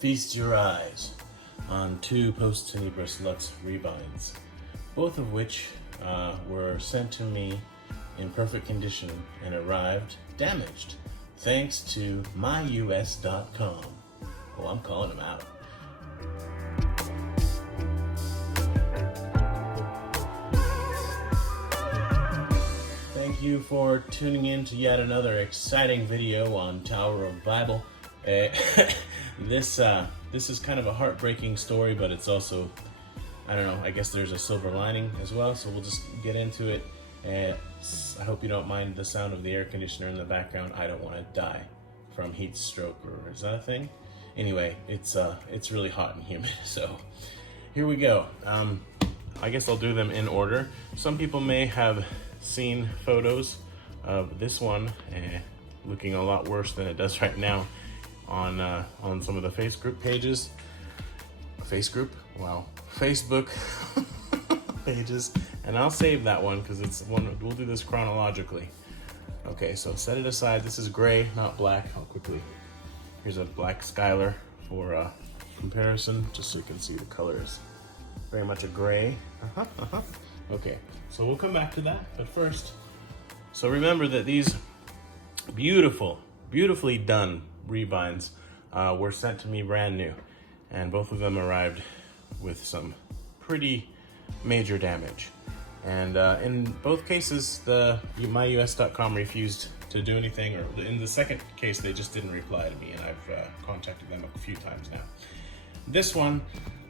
feast your eyes on two post-tenebris Lux rebinds, both of which were sent to me in perfect condition and arrived damaged, thanks to myus.com. Oh, I'm calling them out. Thank you for tuning in to yet another exciting video on Tower of Bible. This is kind of a heartbreaking story, but it's also, I don't know, I guess there's a silver lining as well, so we'll just get into it. I hope you don't mind the sound of the air conditioner in the background. I don't want to die from heat stroke, or is that a thing? Anyway, it's really hot and humid, so here we go. I guess I'll do them in order. Some people may have seen photos of this one looking a lot worse than it does right now on some of the Facebook pages. Facebook pages, and I'll save that one because it's one. We'll do this chronologically. Okay, so set it aside. This is gray, not black. I'll quickly. Here's a black Skylar for comparison, just so you can see the colors. Very much a gray. Okay, so we'll come back to that, but first, so remember that these beautifully done rebinds were sent to me brand new, and both of them arrived with some pretty major damage. And in both cases, myus.com refused to do anything, or in the second case, they just didn't reply to me, and I've contacted them a few times now. This one,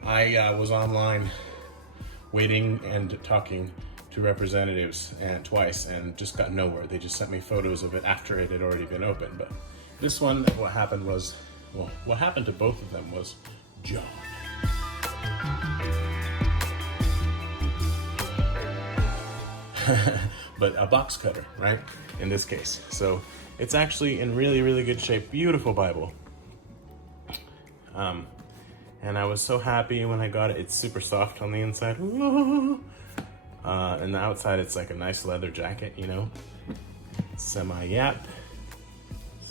I was online waiting and talking to representatives twice and just got nowhere. They just sent me photos of it after it had already been opened. But this one, what happened was, well, what happened to both of them was John. But a box cutter, right? In this case. So it's actually in really good shape. Beautiful Bible. And I was so happy when I got it. It's super soft on the inside. And the outside, it's like a nice leather jacket, you know? Semi-yap.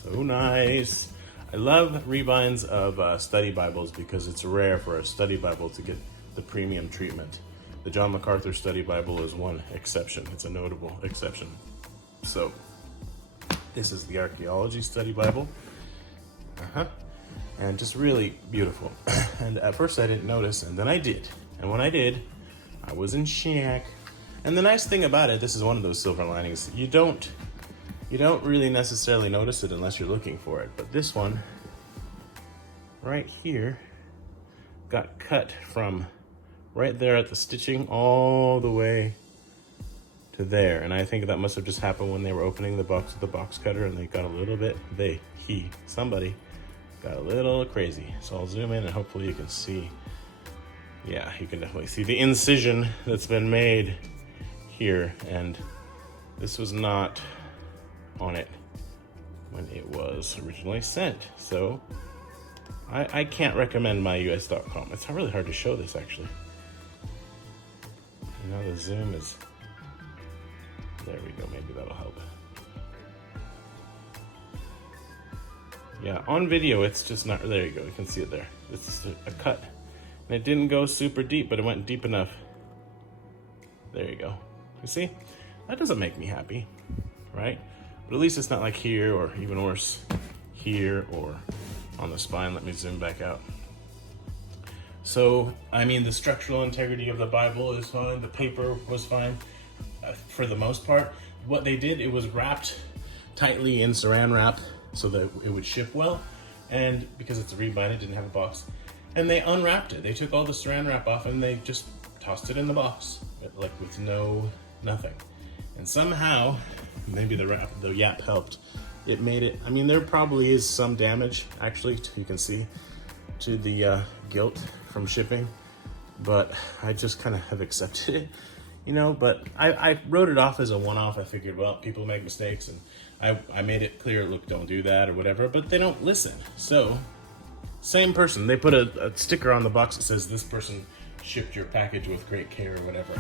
So nice. I love rebinds of study Bibles because it's rare for a study Bible to get the premium treatment. The John MacArthur Study Bible is one exception. It's a notable exception. So, this is the Archaeology Study Bible. And just really beautiful. And at first I didn't notice, and then I did. And when I did, I was in shock. And the nice thing about it, this is one of those silver linings. You don't really necessarily notice it unless you're looking for it. But this one, right here, got cut from right there at the stitching all the way to there. And I think that must have just happened when they were opening the box with the box cutter, and they got a little bit, somebody got a little crazy. So I'll zoom in and hopefully you can see. Yeah, you can definitely see the incision that's been made here. And this was not on it when it was originally sent. So I can't recommend myus.com. It's really hard to show this actually. Now the zoom is, there we go, maybe that'll help. Yeah, on video it's just not, there you go, you can see it there. It's just a cut. And it didn't go super deep, but it went deep enough. There you go. You see? That doesn't make me happy, right? But at least it's not like here, or even worse, here or on the spine. Let me zoom back out. So, I mean, the structural integrity of the Bible is fine. The paper was fine for the most part. What they did, it was wrapped tightly in saran wrap so that it would ship well. And because it's a rebind, it didn't have a box. And they unwrapped it. They took all the saran wrap off and they just tossed it in the box, like with nothing. And somehow, maybe the yap helped. It made it, I mean, there probably is some damage, actually, you can see, to the gilt from shipping, but I just kind of have accepted it, you know, but I wrote it off as a one-off. I figured, well, people make mistakes, and I made it clear, look, don't do that or whatever, but they don't listen. So, same person, they put a sticker on the box that says, this person shipped your package with great care or whatever.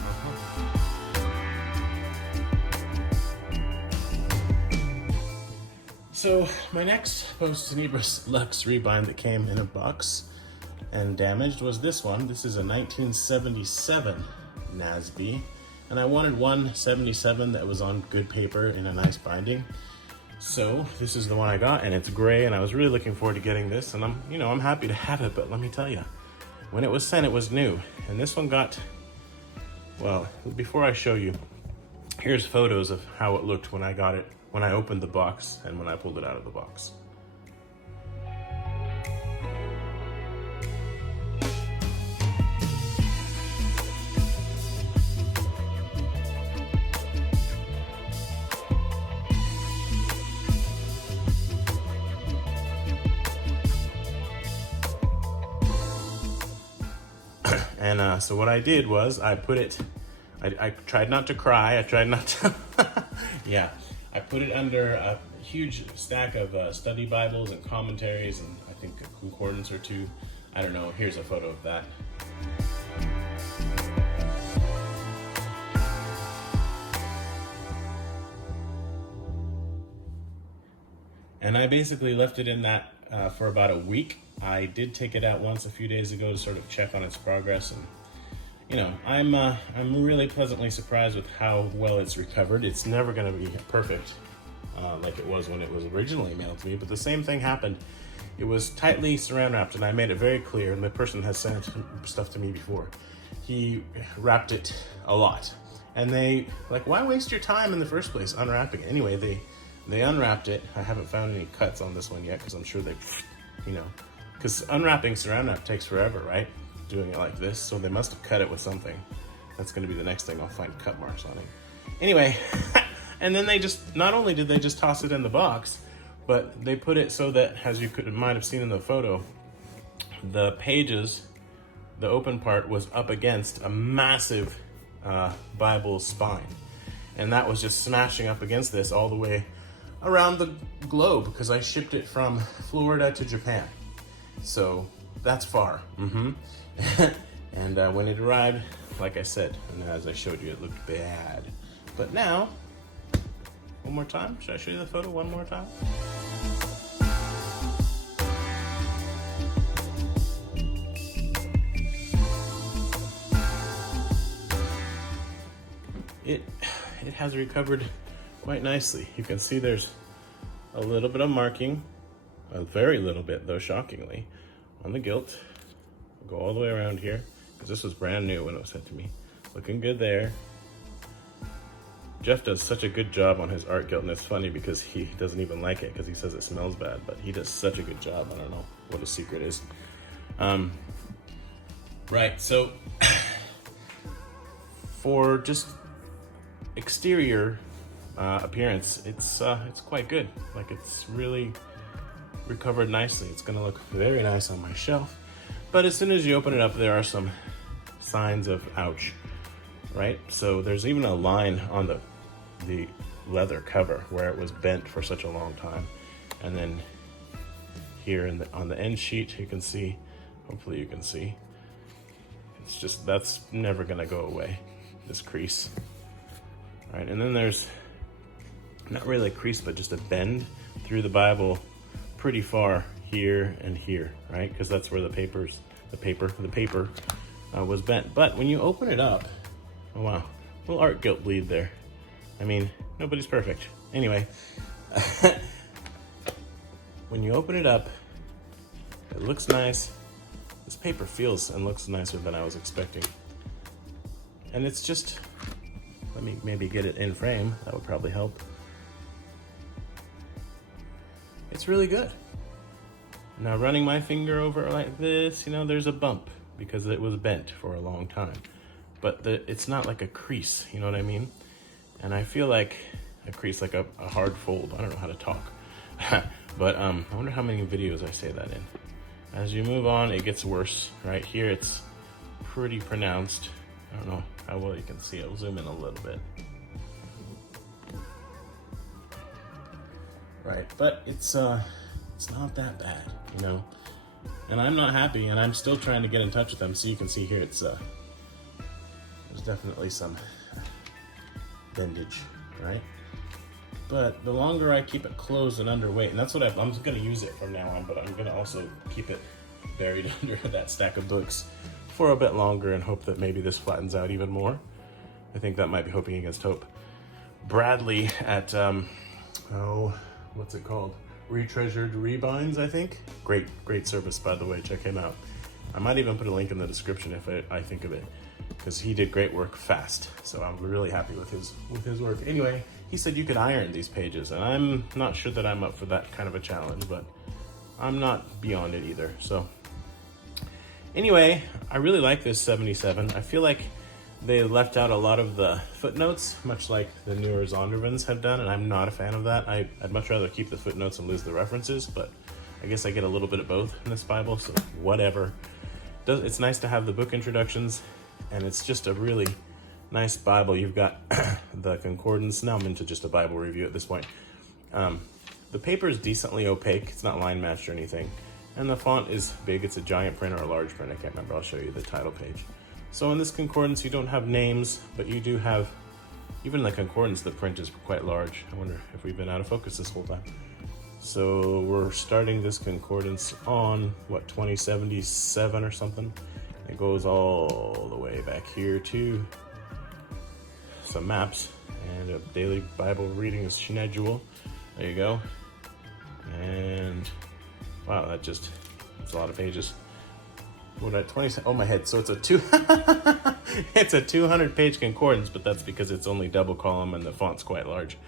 So my next Post Tenebris Lux rebind that came in a box and damaged was this one. This is a 1977 NASB, and I wanted one 77 that was on good paper in a nice binding. So this is the one I got, and it's gray, and I was really looking forward to getting this, and I'm happy to have it, but let me tell you, when it was sent, it was new, and this one got, well, before I show you, here's photos of how it looked when I got it, when I opened the box and when I pulled it out of the box. And so what I did was I put it, I tried not to cry, I tried not to, yeah. I put it under a huge stack of study Bibles and commentaries and I think a concordance or two. I don't know, here's a photo of that. And I basically left it in that for about a week. I did take it out once a few days ago to sort of check on its progress, and I'm really pleasantly surprised with how well it's recovered. It's never going to be perfect like it was when it was originally mailed to me, but the same thing happened. It was tightly saran wrapped, and I made it very clear, and the person has sent stuff to me before. He wrapped it a lot, and they, like, why waste your time in the first place unwrapping it? Anyway, they unwrapped it. I haven't found any cuts on this one yet, because I'm sure they, because unwrapping saran wrap takes forever, right? Doing it like this, so they must have cut it with something. That's going to be the next thing. I'll find cut marks on it. Anyway, and then they just, not only did they just toss it in the box, but they put it so that, as you might have seen in the photo, the pages, the open part was up against a massive Bible spine, and that was just smashing up against this all the way around the globe, because I shipped it from Florida to Japan. So that's far. And when it arrived, like I said, and as I showed you, it looked bad. But now, one more time. Should I show you the photo one more time? It has recovered quite nicely. You can see there's a little bit of marking, a very little bit though, shockingly, on the gilt. Go all the way around here, because this was brand new when it was sent to me. Looking good there. Jeff does such a good job on his art gilt, and it's funny because he doesn't even like it because he says it smells bad, but he does such a good job. I don't know what his secret is. Right, so for just exterior appearance, it's quite good. Like, it's really recovered nicely. It's gonna look very nice on my shelf. But as soon as you open it up, there are some signs of ouch, right? So there's even a line on the leather cover where it was bent for such a long time. And then here on the end sheet, you can see, hopefully you can see, it's just, that's never gonna go away, this crease. All right, and then there's not really a crease, but just a bend through the Bible pretty far here and here, right? Because that's where the paper was bent. But when you open it up, oh wow, little art gilt bleed there. I mean, nobody's perfect. Anyway, when you open it up, it looks nice. This paper feels and looks nicer than I was expecting. And it's just, let me maybe get it in frame. That would probably help. It's really good. Now running my finger over it like this, there's a bump because it was bent for a long time. But it's not like a crease, you know what I mean? And I feel like a crease, like a hard fold. I don't know how to talk. But I wonder how many videos I say that in. As you move on, it gets worse. Right here, it's pretty pronounced. I don't know how well you can see it. I'll zoom in a little bit. Right, but it's not that bad, And I'm not happy, and I'm still trying to get in touch with them. So you can see here, it's there's definitely some bendage, right? but the longer I keep it closed and underweight, and that's what I'm gonna use it from now on, but I'm gonna also keep it buried under that stack of books for a bit longer and hope that maybe this flattens out even more. I think that might be hoping against hope. Bradley at, what's it called? Retreasured Rebinds, I think. Great service, by the way, check him out. I might even put a link in the description if I think of it, because he did great work fast. So I'm really happy with his work. Anyway, he said you could iron these pages, and I'm not sure that I'm up for that kind of a challenge, but I'm not beyond it either. So anyway, I really like this 77. I feel like they left out a lot of the footnotes, much like the newer Zondervans have done, and I'm not a fan of that. I'd much rather keep the footnotes and lose the references, but I guess I get a little bit of both in this Bible, so whatever. It's nice to have the book introductions, and it's just a really nice Bible. You've got the concordance. Now I'm into just a Bible review at this point. The paper is decently opaque. It's not line matched or anything. And the font is big. It's a giant print or a large print. I can't remember. I'll show you the title page. So in this concordance, you don't have names, but you do have, even the concordance, the print is quite large. I wonder if we've been out of focus this whole time. So we're starting this concordance on, what, 2077 or something? It goes all the way back here to some maps and a daily Bible reading schedule. There you go. And wow, that's a lot of pages. What at 20? Oh, my head. So it's a it's a 200-page concordance, but that's because it's only double column and the font's quite large.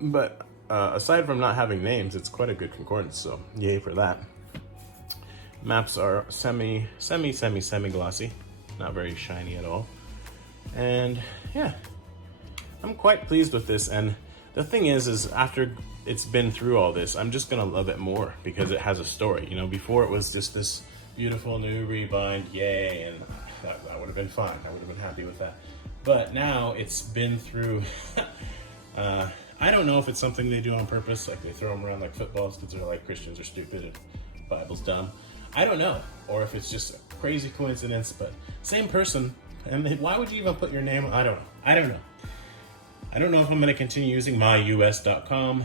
But aside from not having names, it's quite a good concordance. So yay for that. Maps are semi glossy, not very shiny at all. And yeah, I'm quite pleased with this. And the thing is after it's been through all this, I'm just gonna love it more because it has a story. You know, before it was just this beautiful new rebind, yay, and that would have been fine. I would have been happy with that. But now it's been through, I don't know if it's something they do on purpose, like they throw them around like footballs because they're like Christians are stupid and Bible's dumb. I don't know, or if it's just a crazy coincidence, but same person, and why would you even put your name? I don't know. I don't know if I'm going to continue using myus.com,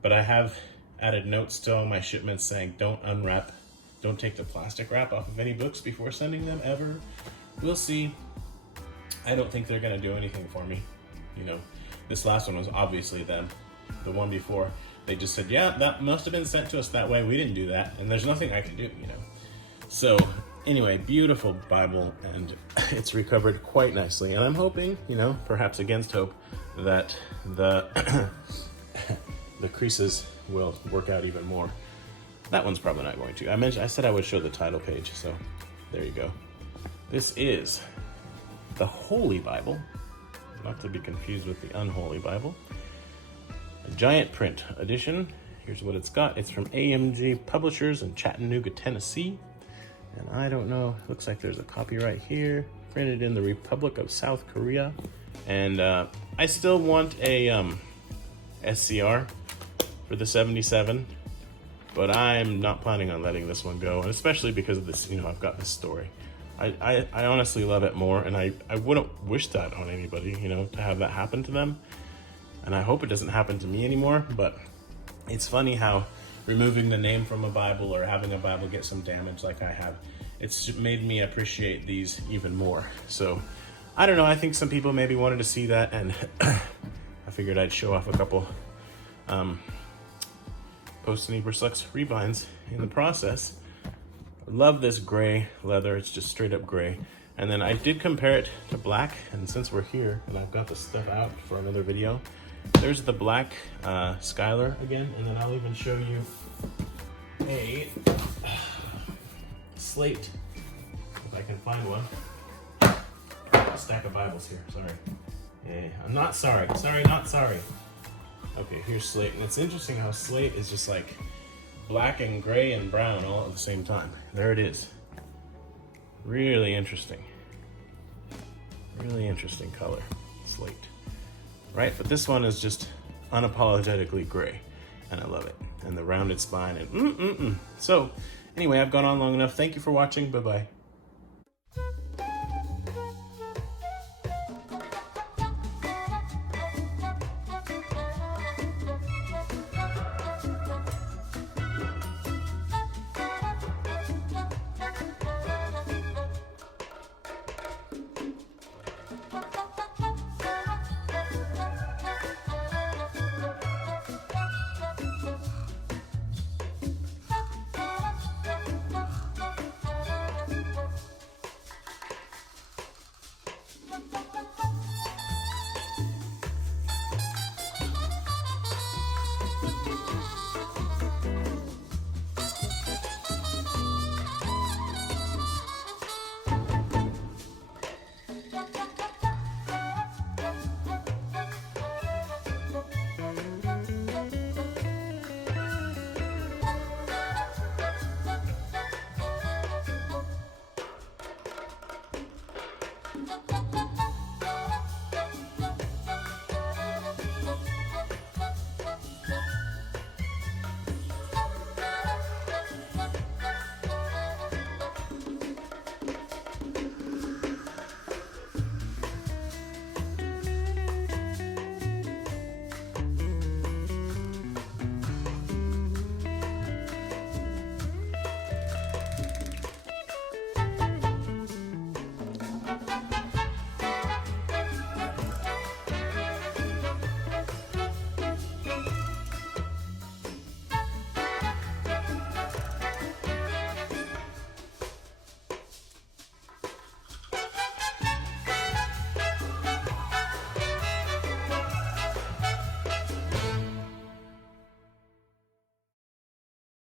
but I have added notes to all my shipments saying don't unwrap, don't take the plastic wrap off of any books before sending them ever. We'll see. I don't think they're going to do anything for me. You know, this last one was obviously them. The one before, they just said, yeah, that must have been sent to us that way. We didn't do that. And there's nothing I can do, you know. So anyway, beautiful Bible, and it's recovered quite nicely. And I'm hoping, you know, perhaps against hope, that the the creases will work out even more. That one's probably not going to. I said I would show the title page, so there you go. This is the Holy Bible, not to be confused with the Unholy Bible. A giant print edition. Here's what it's got. It's from AMG Publishers in Chattanooga, Tennessee. And I don't know, looks like there's a copyright here. Printed in the Republic of South Korea. And I still want a SCR for the 77. But I'm not planning on letting this one go, and especially because of this, you know, I've got this story. I honestly love it more, and I wouldn't wish that on anybody, you know, to have that happen to them. And I hope it doesn't happen to me anymore, but it's funny how removing the name from a Bible or having a Bible get some damage like I have, it's made me appreciate these even more. So, I don't know, I think some people maybe wanted to see that, and I figured I'd show off a couple Post and Eberslux rebinds in the process. Love this gray leather, it's just straight up gray. And then I did compare it to black, and since we're here and I've got the stuff out for another video, there's the black Skylar again, and then I'll even show you a slate, if I can find one. A stack of Bibles here, sorry. Yeah, I'm not sorry, not sorry. Okay, here's slate, and it's interesting how slate is just like black and gray and brown all at the same time. There it is. Really interesting. Really interesting color, slate. Right, but this one is just unapologetically gray, and I love it. And the rounded spine, and So, anyway, I've gone on long enough. Thank you for watching. Bye-bye.